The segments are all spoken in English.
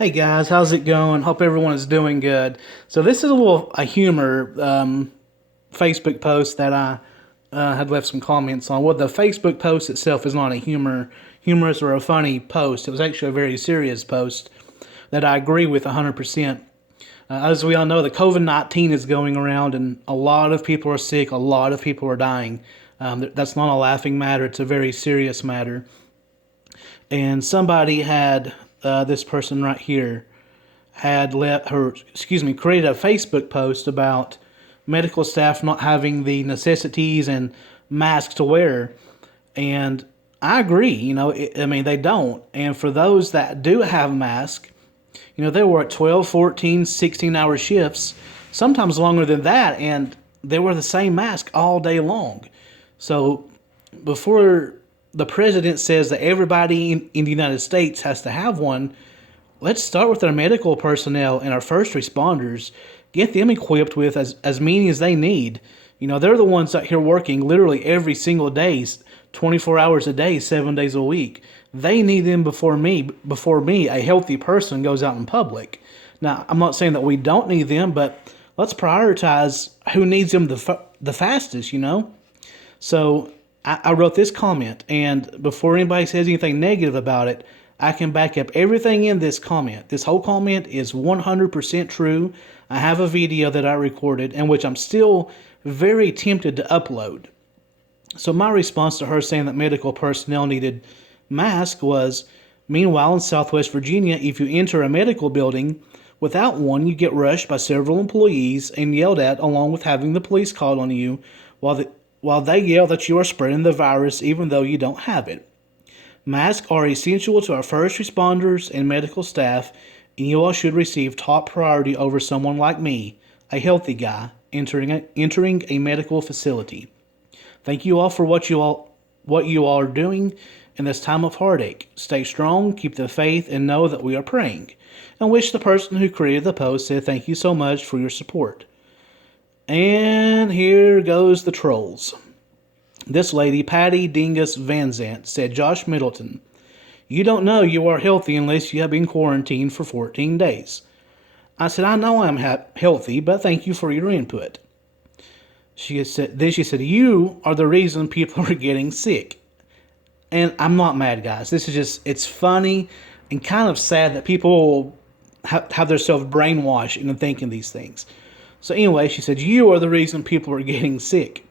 Hey guys, how's it going? Hope everyone is doing good. So this is a humor Facebook post that I had left some comments on. Well, the Facebook post itself is not a humorous or a funny post. It was actually a very serious post that I agree with 100%. As we all know, the COVID-19 is going around, and a lot of people are sick. A lot of people are dying. That's not a laughing matter. It's a very serious matter. And somebody had this person right here had created a Facebook post about medical staff not having the necessities and masks to wear. And I agree, they don't. And for those that do have masks, they work 12, 14, 16-hour shifts, sometimes longer than that, and they wear the same mask all day long. So before the president says that everybody in the United States has to have one, let's start with our medical personnel and our first responders. Get them equipped with as many as they need. They're the ones out here working literally every single day, 24 hours a day, 7 days a week. They need them before me, a healthy person, goes out in public. Now, I'm not saying that we don't need them, but let's prioritize who needs them the fastest, So I wrote this comment, and before anybody says anything negative about it, I can back up everything in this comment. This whole comment is 100% true. I have a video that I recorded, and which I'm still very tempted to upload. So my response to her saying that medical personnel needed masks was, meanwhile in Southwest Virginia, if you enter a medical building without one, you get rushed by several employees and yelled at, along with having the police called on you while they yell that you are spreading the virus even though you don't have it. Masks are essential to our first responders and medical staff, and you all should receive top priority over someone like me, a healthy guy, entering a medical facility. Thank you all for what you all are doing in this time of heartache. Stay strong, keep the faith, and know that we are praying. And wish the person who created the post said thank you so much for your support. And here goes the trolls. This lady, Patty Dingus Van Zant, said, Josh Middleton, you don't know you are healthy unless you have been quarantined for 14 days. I said, I know I'm healthy, but thank you for your input. She said, you are the reason people are getting sick. And I'm not mad, guys. This is just, it's funny and kind of sad that people have themselves brainwashed into thinking these things. So anyway, she said, you are the reason people are getting sick.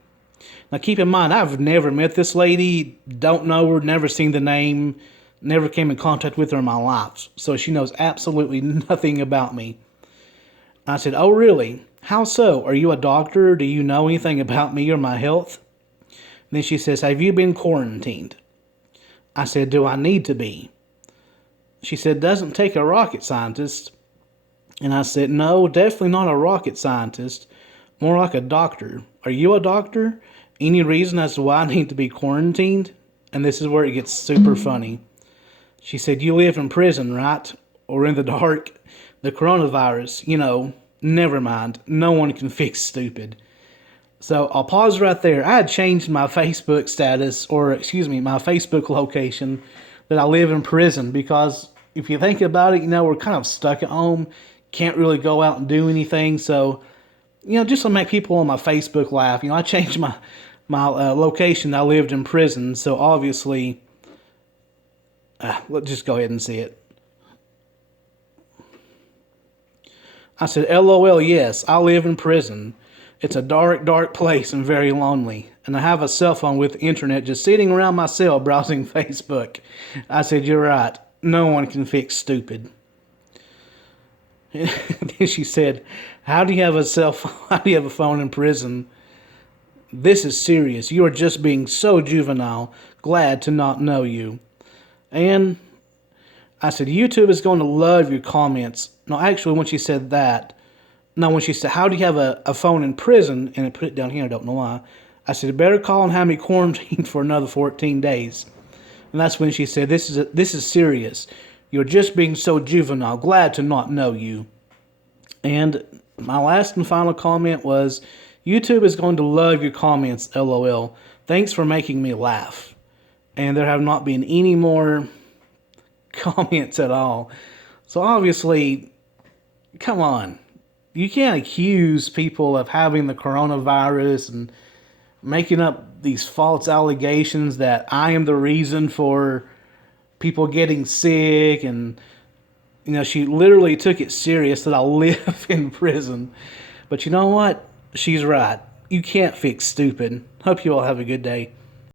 Now keep in mind, I've never met this lady, don't know her, never seen the name, never came in contact with her in my life. So she knows absolutely nothing about me. I said, oh really? How so? Are you a doctor? Do you know anything about me or my health? And then she says, have you been quarantined? I said, do I need to be? She said, doesn't take a rocket scientist. And I said, no, definitely not a rocket scientist. More like a doctor. Are you a doctor? Any reason as to why I need to be quarantined? And this is where it gets super funny. She said, you live in prison, right? Or in the dark? The coronavirus, never mind. No one can fix stupid. So I'll pause right there. I had changed my Facebook status, my Facebook location, that I live in prison, because if you think about it, we're kind of stuck at home. Can't really go out and do anything. So, just to make people on my Facebook laugh, I changed my location. I lived in prison, so obviously, let's just go ahead and see it. I said, LOL, yes, I live in prison. It's a dark, dark place and very lonely. And I have a cell phone with internet just sitting around my cell browsing Facebook. I said, you're right. No one can fix stupid. Then she said, how do you have a cell phone? How do you have a phone in prison? This is serious. You are just being so juvenile. Glad to not know you. And I said, YouTube is going to love your comments. No, actually, when she said that, when she said, how do you have a phone in prison? And I put it down here, I don't know why. I said, better call and have me quarantined for another 14 days. And that's when she said, this is serious. You're just being so juvenile. Glad to not know you. And my last and final comment was, YouTube is going to love your comments, LOL. Thanks for making me laugh. And there have not been any more comments at all. So obviously, come on. You can't accuse people of having the coronavirus and making up these false allegations that I am the reason for people getting sick. And, she literally took it serious that I live in prison. But you know what? She's right. You can't fix stupid. Hope you all have a good day.